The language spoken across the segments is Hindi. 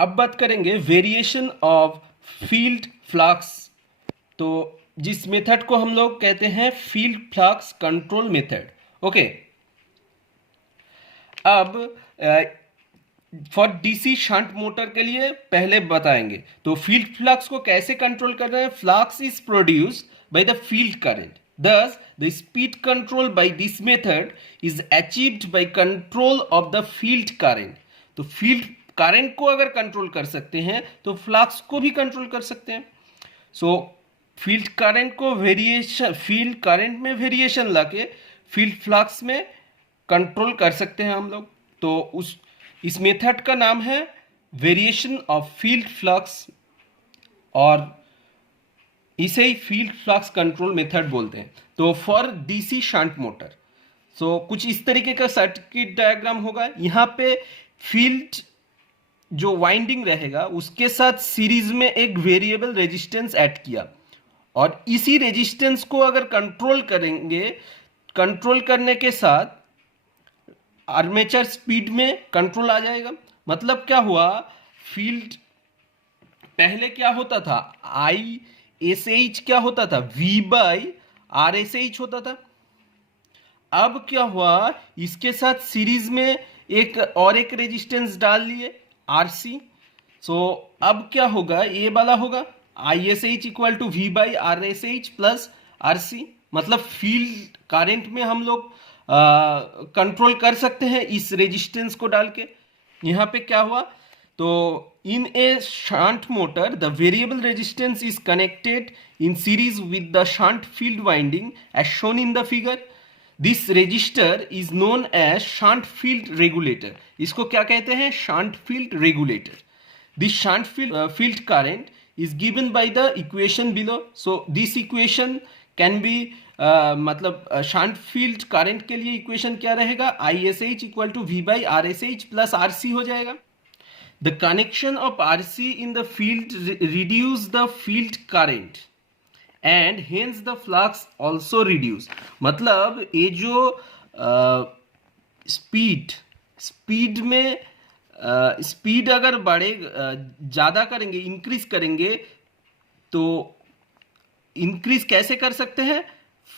अब बात करेंगे वेरिएशन ऑफ फील्ड फ्लक्स। तो जिस मेथड को हम लोग कहते हैं field flux control method. Okay, अब फॉर डीसी शंट मोटर के लिए पहले बताएंगे। तो फील्ड फ्लक्स को कैसे कंट्रोल कर रहे हैं। Flux is produced by the field current, thus the speed control by this method is achieved by control of the field current। तो फील्ड करंट को अगर कंट्रोल कर सकते हैं तो फ्लक्स को भी कंट्रोल कर सकते हैं। सो फील्ड करंट को वेरिएशन, फील्ड करंट में वेरिएशन लाके फील्ड फ्लक्स में कंट्रोल कर सकते हैं हम लोग। तो इस मेथड का नाम है वेरिएशन ऑफ फील्ड फ्लक्स और इसे ही फील्ड फ्लक्स कंट्रोल मेथड बोलते हैं। तो फॉर डीसी शंट मोटर, सो कुछ इस तरीके का सर्किट डायग्राम होगा। यहाँ पे फील्ड जो वाइंडिंग रहेगा उसके साथ सीरीज में एक वेरिएबल रेजिस्टेंस ऐड किया और इसी रेजिस्टेंस को अगर कंट्रोल करेंगे, कंट्रोल करने के साथ आर्मेचर स्पीड में कंट्रोल आ जाएगा। मतलब क्या हुआ, फील्ड पहले क्या होता था, आई एस एच क्या होता था, V by R S H होता था। अब क्या हुआ, इसके साथ सीरीज में एक और एक रेजिस्टेंस डाल लिए आरसी। सो अब क्या होगा, ये वाला होगा I S H equal to V by R S H plus R C. मतलब फील्ड करंट में हम लोग कंट्रोल कर सकते हैं इस रेजिस्टेंस को डाल के। यहाँ पे क्या हुआ, तो in a shunt motor the variable resistance is connected in series with the shunt field winding as shown in the figure। this resistor is known as shunt field regulator। इसको क्या कहते हैं, shunt field regulator। this shunt field current is given by the equation below। so this equation can be मतलब शंट फील्ड करंट के लिए इक्वेशन क्या रहेगा, I S H equal to V by R S H plus R C हो जाएगा। The connection of RC in the field reduce the field current and hence the flux also reduce। मतलब ये जो स्पीड में स्पीड अगर बढ़े ज़्यादा करेंगे, इंक्रीज करेंगे, तो इंक्रीज कैसे कर सकते हैं,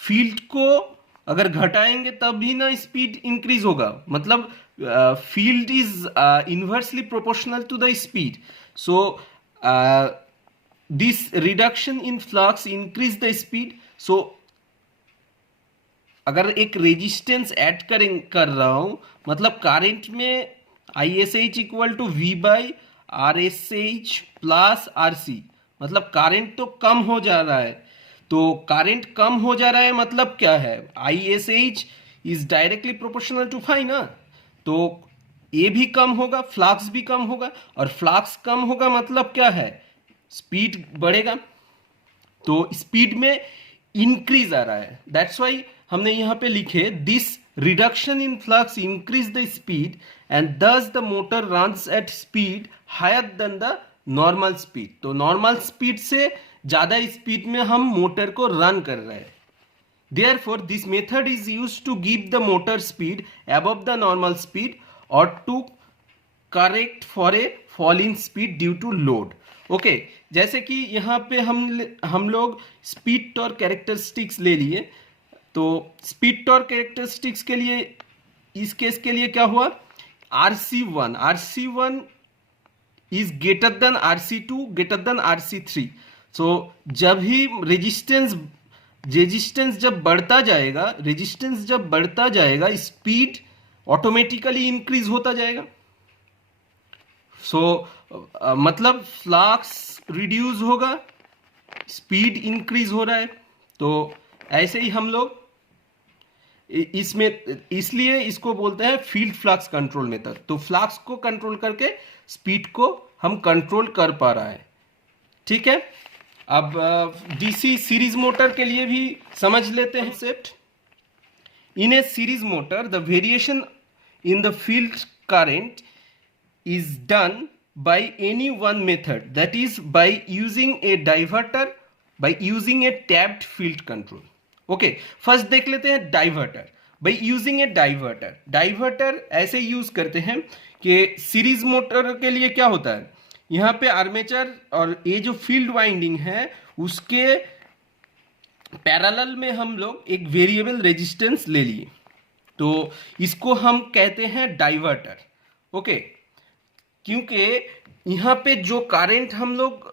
फील्ड को अगर घटाएंगे तब भी ना स्पीड इंक्रीज होगा। मतलब field is inversely proportional to the speed। so this reduction in flux increase the speed। so अगर एक रेजिस्टेंस ऐड कर रहा हूं, मतलब करंट में I S H equal to V by R S H plus R C, मतलब करंट तो कम हो जा रहा है। तो करंट कम हो जा रहा है मतलब क्या है, I S H is directly proportional to phi ना। तो ये भी कम होगा, फ्लक्स भी कम होगा, और फ्लक्स कम होगा मतलब क्या है, स्पीड बढ़ेगा। तो स्पीड में इंक्रीज आ रहा है। दैट्स वाई हमने यहां पे लिखे this reduction in flux increase the speed and thus the motor runs at speed higher than the normal speed. तो नॉर्मल स्पीड से ज्यादा स्पीड में हम मोटर को रन कर रहे हैं। Therefore, this method is used to give the motor speed above the normal speed or to correct for a fall in speed due to load। Okay, जैसे कि यहाँ पे हम लोग स्पीड टॉर्क कैरेक्टरिस्टिक्स ले लिए। तो स्पीड टॉर्क कैरेक्टरिस्टिक्स के लिए, इस केस के लिए क्या हुआ, RC1 is greater than RC2 greater than RC3। सो जब ही रेजिस्टेंस जब बढ़ता जाएगा स्पीड ऑटोमेटिकली इंक्रीज होता जाएगा। मतलब फ्लक्स रिड्यूस होगा, स्पीड इंक्रीज हो रहा है। तो ऐसे ही हम लोग इसमें, इसलिए इसको बोलते हैं फील्ड फ्लक्स कंट्रोल मेथड। तो फ्लक्स को कंट्रोल करके स्पीड को हम कंट्रोल कर पा रहा है। ठीक है, अब डीसी सीरीज मोटर के लिए भी समझ लेते हैं set. In A series motor the variation in the field current is done by any one method, that is by using A diverter, by using A tapped field control. Okay, first देख लेते हैं diverter. By using A diverter ऐसे यूज करते हैं कि सीरीज मोटर के लिए क्या होता है, यहाँ पे आर्मेचर और ये जो फील्ड वाइंडिंग है उसके पैरेलल में हम लोग एक वेरिएबल रेजिस्टेंस ले लिए, तो इसको हम कहते हैं डाइवर्टर। ओके, क्योंकि यहाँ पे जो करंट हम लोग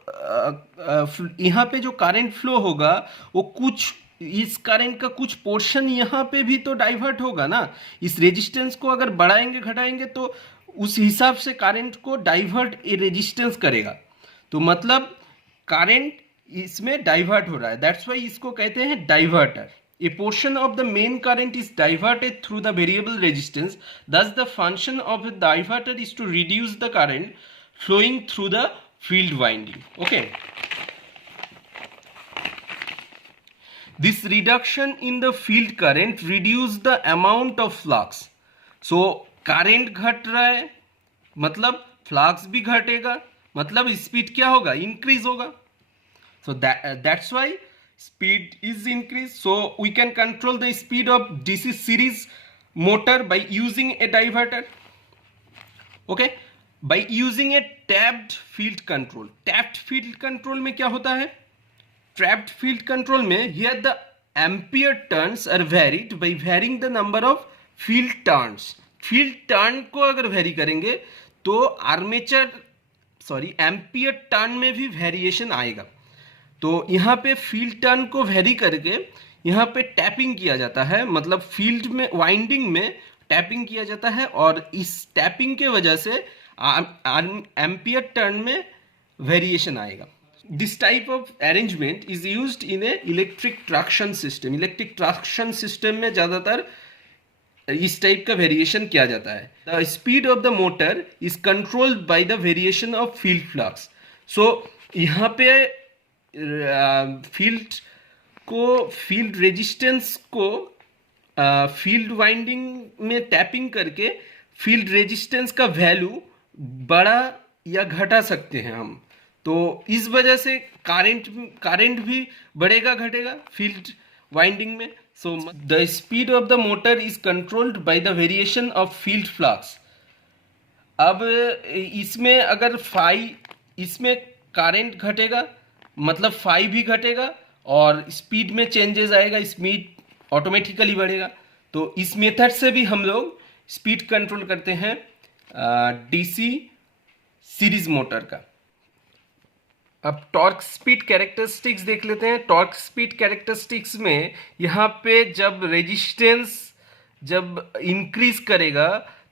यहाँ पे जो करंट फ्लो होगा वो कुछ इस करंट का कुछ पोर्शन यहाँ पे भी तो डाइवर्ट होगा ना। इस रेजिस्टेंस को अगर बढ़ाएंगे घटाएंगे तो उस हिसाब से करंट को डाइवर्ट ये रेजिस्टेंस करेगा, तो मतलब करंट इसमें डाइवर्ट हो रहा है, दैट्स वाई इसको कहते हैं diverter. A portion of the main current is diverted through the variable resistance. Thus, the function of the diverter is to reduce the current flowing through the field winding. Okay. This reduction in the field current reduce the amount of flux. So, current घट रहा है, मतलब फ्लक्स भी घटेगा, मतलब स्पीड क्या होगा, इंक्रीज होगा। So that's why speed is increased. So we can control the speed of DC series motor by using a diverter. Okay, by using a tapped field control. Tapped field control में क्या होता है? Trapped field control में here the ampere turns are varied by varying the number of field turns. Field turn को अगर वेरी करेंगे तो एम्पियर टर्न में भी वेरिएशन आएगा। तो यहाँ पे फील्ड टर्न को वेरी करके यहाँ पे टैपिंग किया जाता है, मतलब फील्ड में वाइंडिंग में टैपिंग किया जाता है, और इस टैपिंग के वजह से एम्पियर टर्न में वेरिएशन आएगा। This type of arrangement is used in a electric traction system. Electric traction system में ज़्यादातर इस टाइप का वेरिएशन किया जाता है। The speed of the motor is controlled by the variation of field flux. So यहाँ पे फील्ड रेजिस्टेंस को फील्ड वाइंडिंग में टैपिंग करके फील्ड रेजिस्टेंस का वैल्यू बढ़ा या घटा सकते हैं हम। तो इस वजह से करंट भी बढ़ेगा घटेगा फील्ड वाइंडिंग में। So the speed of the motor is controlled by the variation of field flux. अब इसमें अगर इसमें करंट घटेगा मतलब फाई भी घटेगा और स्पीड में चेंजेस आएगा, स्पीड ऑटोमेटिकली बढ़ेगा। तो इस मेथड से भी हम लोग स्पीड कंट्रोल करते हैं डीसी सीरीज मोटर का। अब टॉर्क स्पीड कैरेक्टरिस्टिक्स देख लेते हैं। टॉर्क स्पीड कैरेक्टरिस्टिक्स में यहाँ पे जब रेजिस्टेंस जब इंक्रीज करेगा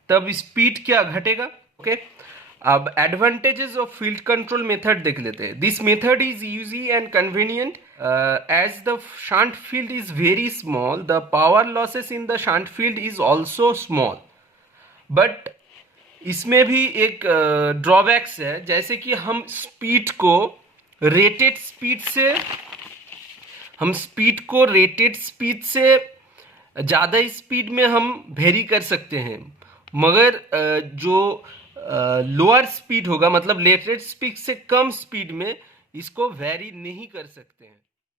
तब स्पीड क्या घटेगा। ओके, अब advantages of field control method देख लेते हैं। This method is easy and convenient as the shunt field is very small, the power losses in the shunt field is also small. But इसमें भी एक ड्रॉबैक्स है, जैसे कि हम स्पीड को रेटेड स्पीड से ज़्यादा स्पीड में हम वेरी कर सकते हैं, मगर जो लोअर स्पीड होगा मतलब रेटेड स्पीड से कम स्पीड में इसको वेरी नहीं कर सकते हैं।